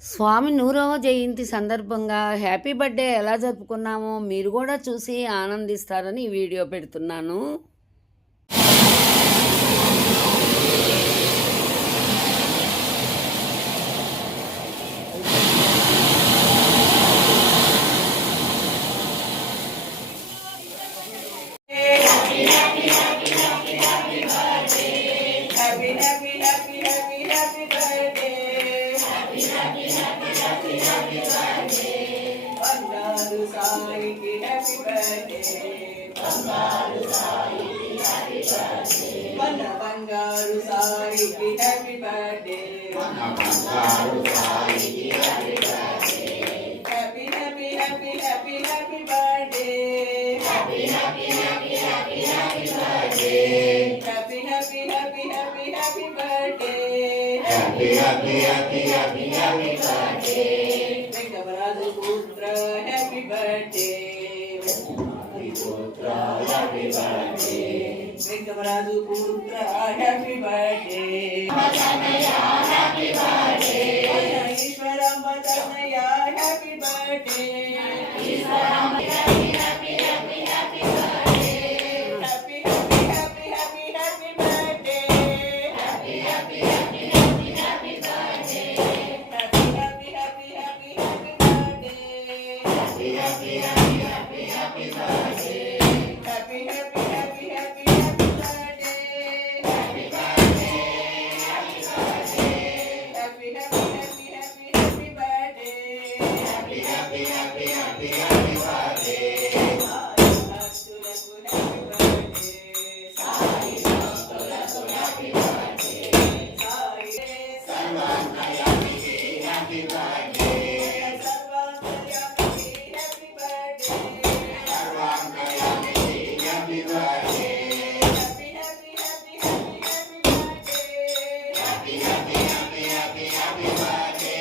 స్వామి 100వ జయంతి సందర్భంగా happy birthday ఎలా జరుపుకున్నామో మీరు గూడా చూసి ఆనందిస్తారని ఈ వీడియో పెడుతున్నాను. బంగారు సాయికి హ్యాపీ బర్త్డే బంగారు సాయికి హ్యాపీ బర్త్డే బంగారు సాయికి హ్యాపీ బర్త్డే బంగారు సాయికి happy birthday happy happy happy happy happy birthday happy happy happy happy happy birthday happy happy happy happy happy birthday happy happy happy happy happy birthday Venkataraju పుత్ర happy birthday పుత్ర happy birthday Venkataraju పుత్ర happy birthday happy birthday Eswaramma తనయ happy birthday Eswaramma happy happy happy happy birthday happy happy happy happy birthday happy happy happy happy happy birthday happy happy happy happy happy birthday happy happy happy happy happy birthday happy happy happy happy happy birthday happy birthday happy birthday happy happy happy happy happy birthday happy happy happy happy happy birthday Sai భక్తులకు happy birthday Sai సర్వాంతర్యామికి happy birthday సర్వాంతర్యామికి happy birthday సర్వాంతర్యామికి happy birthday happy happy happy happy happy birthday happy happy happy happy happy birthday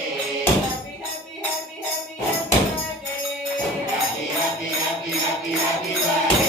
happy happy happy happy happy birthday happy happy happy happy happy birthday